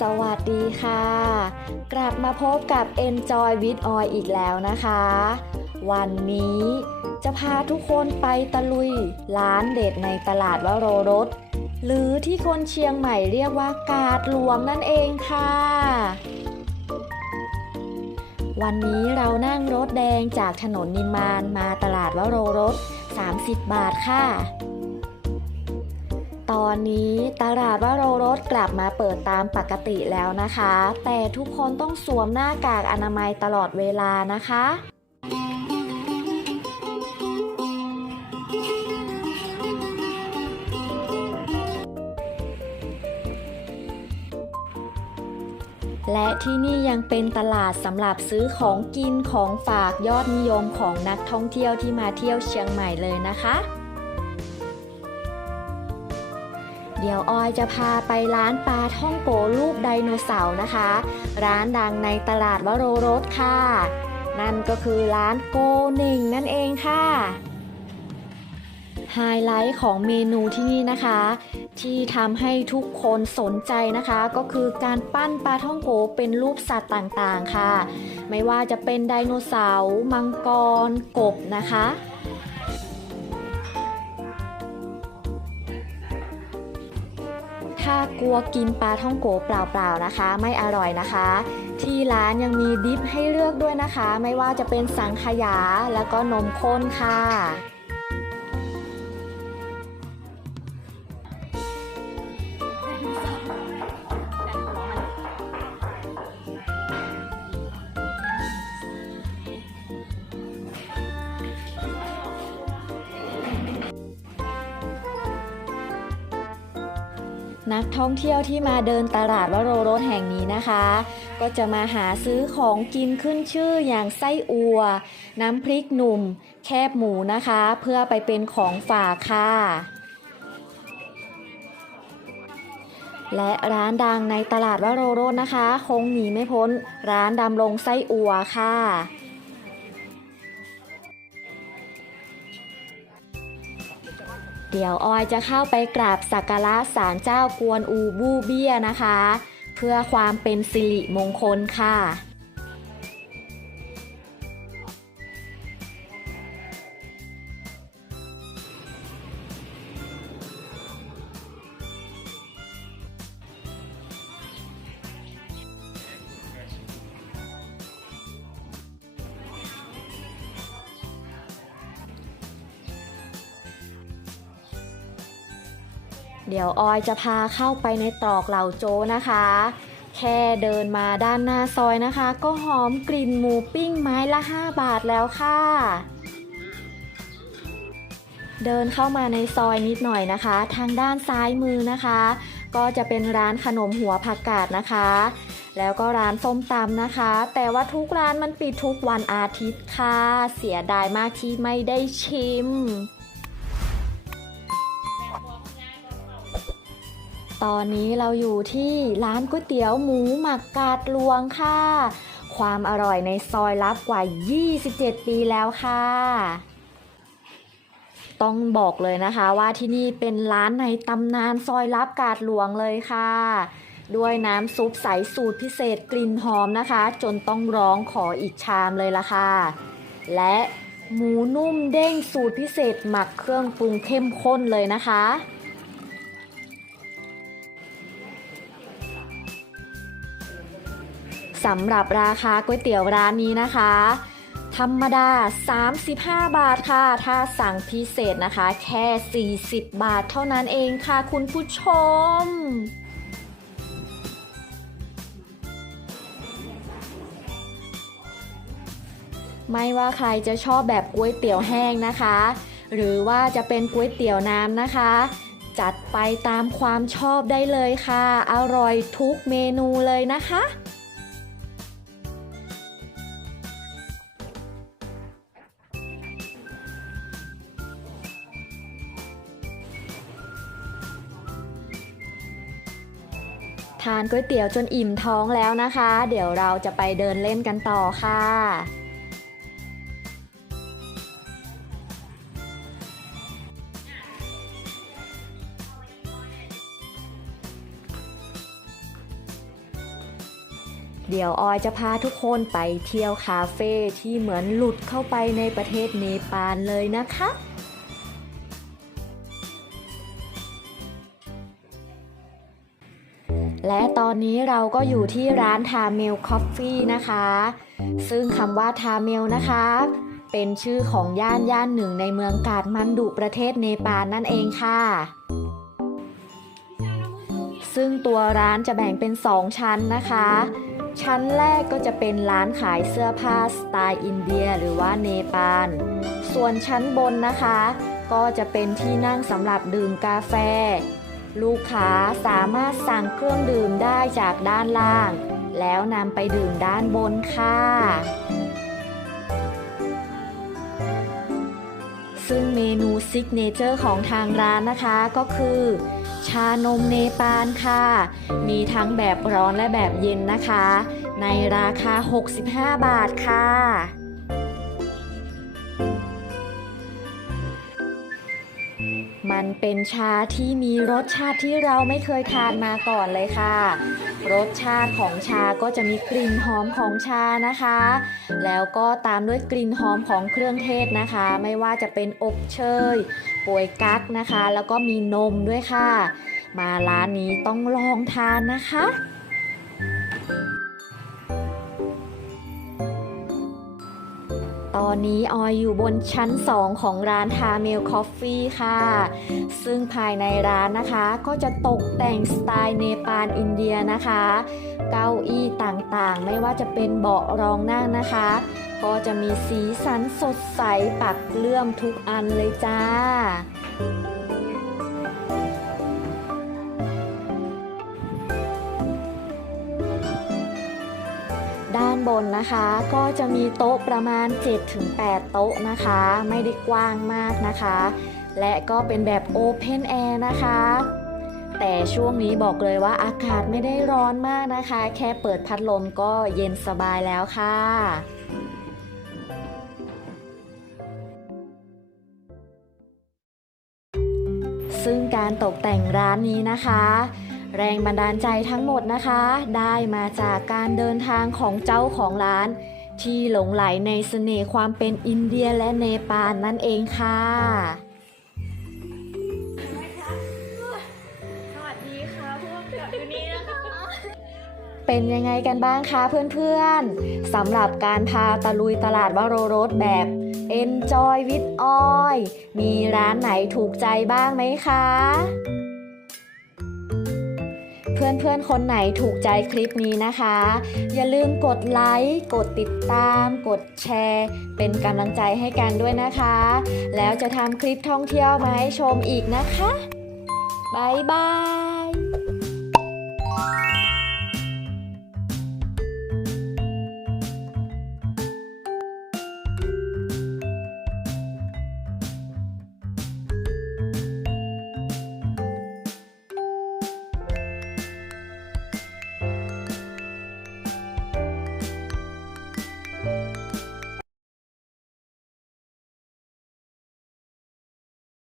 สวัสดีค่ะ กลับมาพบกับ Enjoy with Oil อีกแล้วนะคะ วันนี้จะพาทุกคนไปตะลุยร้านเด็ดในตลาดวโรรส หรือที่คนเชียงใหม่เรียกว่ากาดหลวงนั่นเองค่ะ วันนี้เรานั่งรถแดงจากถนนนิมานมาตลาดวโรรส 30 บาทค่ะ ตอนนี้ตลาดว่าโรรสกลับมาเปิดตามปกติแล้วนะคะ แต่ทุกคนต้องสวมหน้ากากอนามัยตลอดเวลานะคะและที่นี่ยังเป็นตลาดสำหรับซื้อของกินของฝากยอดนิยมของนักท่องเที่ยวที่มาเที่ยวเชียงใหม่เลยนะคะ เดี๋ยวออยจะพาไปร้านปลาท่องโกรูปไดโนเสาร์นะคะ ร้านดังในตลาดวโรรสค่ะ นั่นก็คือร้านโกหนึ่งนั่นเองค่ะไฮไลท์ของเมนูที่นี่นะคะ ที่ทำให้ทุกคนสนใจนะคะ ก็คือการปั้นปลาท่องโกเป็นรูปสัตว์ต่างๆค่ะ ไม่ว่าจะเป็นไดโนเสาร์มังกร กบนะคะ ถ้ากลัวกินปลาท่องโกเปล่าๆนะคะ ไม่อร่อยนะคะ ที่ร้านยังมีดิฟให้เลือกด้วยนะคะ ไม่ว่าจะเป็นสังขยาแล้วก็นมข้นค่ะ นักท่องเที่ยวที่มาเดินตลาดวโรรสแห่งนี้นะคะ ก็จะมาหาซื้อของกินขึ้นชื่ออย่างไส้อัว น้ำพริกหนุ่ม แคบหมูนะคะ เพื่อไปเป็นของฝากค่ะและร้านดังในตลาดวโรรสนะคะ คงหนีไม่พ้นร้านดำรงไส้อัวค่ะ เดี๋ยวออยจะเข้าไปกราบสักการะศาลเจ้ากวนอูบูเบี้ยนะคะ เพื่อความเป็นสิริมงคลค่ะ เดี๋ยวออยจะพาเข้าไปในตรอกเหล่าโจนะคะ แค่เดินมาด้านหน้าซอยนะคะ ก็หอมกลิ่นหมูปิ้งไม้ละ 5 บาทแล้วค่ะ เดินเข้ามาในซอยนิดหน่อยนะคะ ทางด้านซ้ายมือนะคะ ก็จะเป็นร้านขนมหัวผักกาดนะคะ แล้วก็ร้านส้มตำนะคะ แต่ว่าทุกร้านมันปิดทุกวันอาทิตย์ค่ะ เสียดายมากที่ไม่ได้ชิม ตอนนี้เราอยู่ที่ร้านก๋วยเตี๋ยวหมูหมักกาดหลวงค่ะ ความอร่อยในซอยลับกว่า 27 ปีแล้วค่ะ ต้องบอกเลยนะคะว่าที่นี่เป็นร้านในตำนานซอยลับกาดหลวงเลยค่ะ ด้วยน้ำซุปใสสูตรพิเศษกลิ่นหอมนะคะ จนต้องร้องขออีกชามเลยละค่ะ และหมูนุ่มเด้งสูตรพิเศษหมักเครื่องปรุงเข้มข้นเลยนะคะำหรับราคาก๋วยเตี๋ยวร้านนี้นะคะ ธรรมดา 35 บาทค่ะ ถ้าสั่งพิเศษนะคะ แค่ 40 บาทเท่านั้นเองค่ะคุณผู้ชมไม่ว่าใครจะชอบแบบก๋วยเตี๋ยวแห้งนะคะ หรือว่าจะเป็นก๋วยเตี๋ยวน้ำนะคะ จัดไปตามความชอบได้เลยค่ะ อร่อยทุกเมนูเลยนะคะ ทานก๋วยเตี๋ยวจนอิ่มท้องแล้วนะคะ เดี๋ยวเราจะไปเดินเล่นกันต่อค่ะเดี๋ยวออยจะพาทุกคนไปเที่ยวคาเฟ่ที่เหมือนหลุดเข้าไปในประเทศเนปาลเลยนะคะ และตอนนี้เราก็อยู่ที่ร้านทาเมลคอฟฟี่นะคะ ซึ่งคำว่าทาเมลนะคะ เป็นชื่อของย่านย่านหนึ่งในเมืองกาดมันดุประเทศเนปาลนั่นเองค่ะ ซึ่งตัวร้านจะแบ่งเป็น 2 ชั้นนะคะ ชั้นแรกก็จะเป็นร้านขายเสื้อผ้าสไตล์อินเดียหรือว่าเนปาล ส่วนชั้นบนนะคะ ก็จะเป็นที่นั่งสำหรับดื่มกาแฟ ลูกค้าสามารถสั่งเครื่องดื่มได้จากด้านล่าง แล้วนำไปดื่มด้านบนค่ะ ซึ่งเมนูซิกเนเจอร์ของทางร้านนะคะก็คือ ชานมเนปาลค่ะ มีทั้งแบบร้อนและแบบเย็นนะคะ ในราคา 65 บาทค่ะ มันเป็นชาที่มีรสชาติที่เราไม่เคยทานมาก่อนเลยค่ะ รสชาติของชาก็จะมีกลิ่นหอมของชานะคะ แล้วก็ตามด้วยกลิ่นหอมของเครื่องเทศนะคะ ไม่ว่าจะเป็นอบเชยป่วยกักนะคะ แล้วก็มีนมด้วยค่ะ มาร้านนี้ต้องลองทานนะคะ อนนี้ออยอยู่บนชั้น 2 ของร้านทาเมลคอฟฟี่ค่ะ ซึ่งภายในร้านนะคะก็จะตกแต่งสไตล์เนปาลอินเดียนะคะ เก้าอี้ต่างๆ ไม่ว่าจะเป็นเบาะรองนั่งนะคะ ก็จะมีสีสันสดใสปักเลื่อมทุกอันเลยจ้าานบนนะคะ ก็จะมีโต๊ะประมาณ 7-8 โต๊ะนะคะ ไม่ได้กว้างมากนะคะ และก็เป็นแบบ Open Air นะคะ แต่ช่วงนี้บอกเลยว่าอากาศไม่ได้ร้อนมากนะคะ แค่เปิดพัดลมก็เย็นสบายแล้วค่ะซึ่งการตกแต่งร้านนี้นะคะ แรงบันดาลใจทั้งหมดนะคะ ได้มาจากการเดินทางของเจ้าของร้าน ที่หลงไหลในเสน่ห์ความเป็นอินเดียและเนปาลนั่นเองค่ะ สวัสดีค่ะพวกเผือกอยู่นี่นะคะ เป็นยังไงกันบ้างคะเพื่อนๆสำหรับการพาตะลุยตลาดวโรรสแบบ Enjoy with Oil มีร้านไหนถูกใจบ้างไหมคะ เพื่อนๆคนไหนถูกใจคลิปนี้นะคะ อย่าลืมกดไลค์กดติดตาม กดแชร์ เป็นกำลังใจให้กันด้วยนะคะ แล้วจะทำคลิปท่องเที่ยวมาให้ชมอีกนะคะบ๊ายบาย